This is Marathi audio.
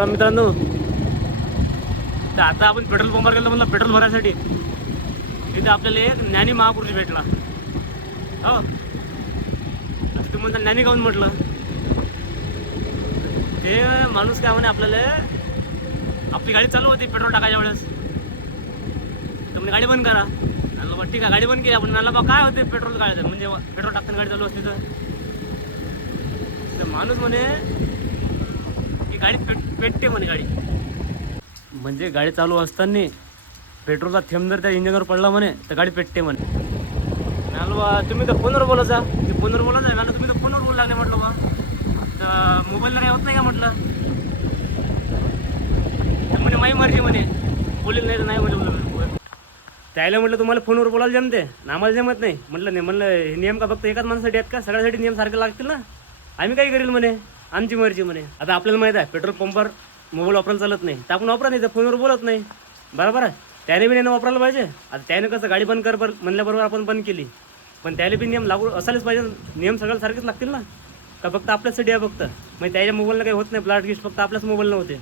राम मित्रांनो. तर आता आपण पेट्रोल पंपावर गेलो म्हणलं पेट्रोल भरायसाठी. तिथे आपल्याला एक ज्ञानी महापुरुष भेटला. हो, तिथे म्हणता ज्ञानी काऊन म्हटलं, ते माणूस काय म्हणे आपल्याला, आपली गाडी चालू होती पेट्रोल टाकायच्या वेळेस, तर म्हणे गाडी बंद करा. बाबा ठीक आहे, गाडी बंद केली आपण. मला बाबा काय होते पेट्रोल काढायचं, म्हणजे पेट्रोल टाकताना गाडी चालू असते तर माणूस म्हणे की गाडी पेटते म्हणे गाडी. म्हणजे गाडी चालू असताना पेट्रोलचा थेंब जर त्या इंजिनवर पडला म्हणे तर गाडी पेटते म्हणे. बा तुम्ही तर फोनवर बोलायचा, ते फोनवर बोलायचं आहे का, तुम्ही तर फोनवर बोलू लागले म्हटलं. बा तर मोबाईलला काय होत नाही का म्हटलं. तर म्हणे माही मर्जी म्हणे, बोलेल नाही तर नाही म्हणे. त्याला म्हटलं तुम्हाला फोनवर बोलायला जमते ना, आम्हाला जमत नाही. म्हटलं नाही, म्हणलं हे नियम का फक्त एकाच माणसासाठी आहेत का, सगळ्यासाठी नियम सारखे लागतील ना. आम्ही काही करेल म्हणे, आमची मर्जी म्हणे. आता आपल्याला माहीत आहे पेट्रोल पंपवर मोबाईल वापरायला चालत नाही, तर आपण वापरा नाही, तर फोनवर बोलत नाही. बरोबर आहे, त्याने बी नाही वापरायला पाहिजे. आता त्याने कसं गाडी बंद कर म्हणल्याबरोबर आपण बंद केली, पण त्याला बी नियम लागू असायलाच पाहिजे. नियम सगळ्याला सारखेच लागतील ना, का फक्त आपल्यासाठी आहे फक्त. मग त्याच्या मोबाईलला काही होत नाही, ब्लाड गिस्ट फक्त आपल्याच मोबाईलला होते.